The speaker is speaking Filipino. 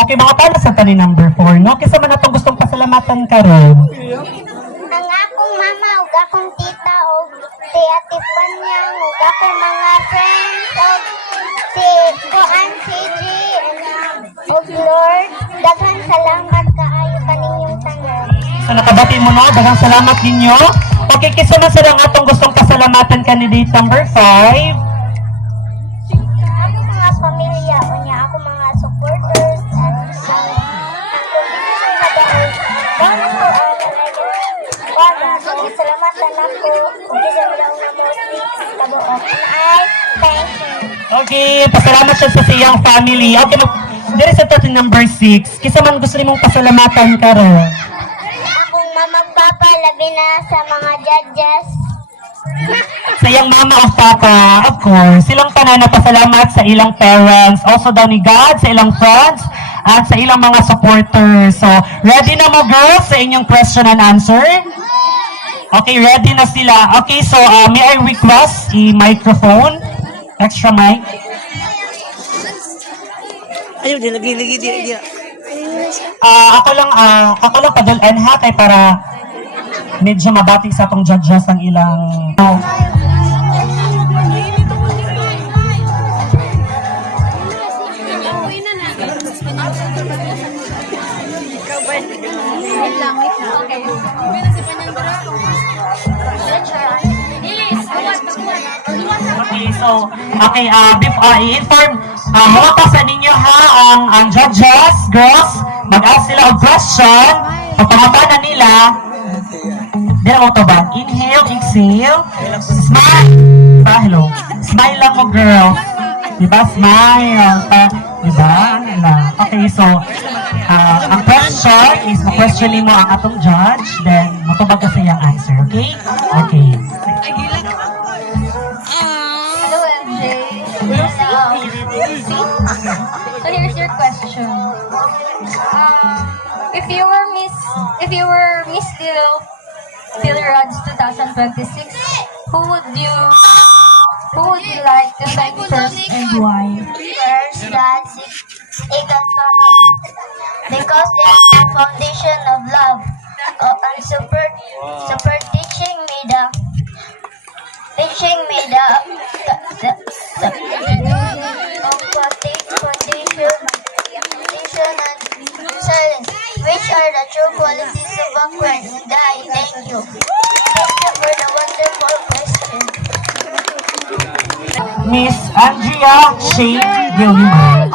Okay, mga tala sa tani number 4, no? Kisa man natong gustong pasalamatan ka rin. Ang akong mama, ug akong tita, ug si Ate Panyang, ug akong mga friends, ug si Kuan, si G, ug Lord, daghang salamat kaayo kaninyong tanan. So nakabati mo no, daghang salamat ninyo. Okay, kisa man sa lang atong gustong pasalamatan candidate number 5. Ako mga pamilya, unya ako mga supporters, at ang condition na dahil, dahil ko ang wala, so salamatan ako, ug isa mo daw na mostly, kabuok. Ay, thank you. Okay, pasalamat siya sa siyang family. Okay, there is a total number 6. Kisa man gusto nimong pasalamatan ka rin. Akong mamagpapa, labi na sa mga judges. Sa iyang mama o papa, of course, silang tanan na pasalamat sa ilang parents, also daw ni God, sa ilang friends, at sa ilang mga supporters. So, ready na mo girls sa inyong question and answer? Okay, ready na sila. Okay, so may I request i-microphone? Extra mic? Ayun, lagi, di. Ako lang padulan ha, kay para medyo mabati sa atong judges ang ilang... Okay, so, i-inform, mga pa sa ninyo ha, ang judges, girls, mag-ask sila ang question, pagpangatanan nila, di na mo to ba? Inhale, exhale, smile, diba, hello, smile lang mo girl, diba, smile, diba, ano lang, okay, so, ang question is, ma-questionin mo ang atong judge, then, matubag ka sa iyang answer, okay? Okay. Hello, MJ. So here's your question. If you were Miss Steel Rods 2026, who would you like to thank first and why? First, that's Egan Mama, because they are the foundation of love and support teaching me the foundation and silence, which are the true qualities of a friend. And I thank you. Thank you for the wonderful question. Miss Andrea Shea Gilman.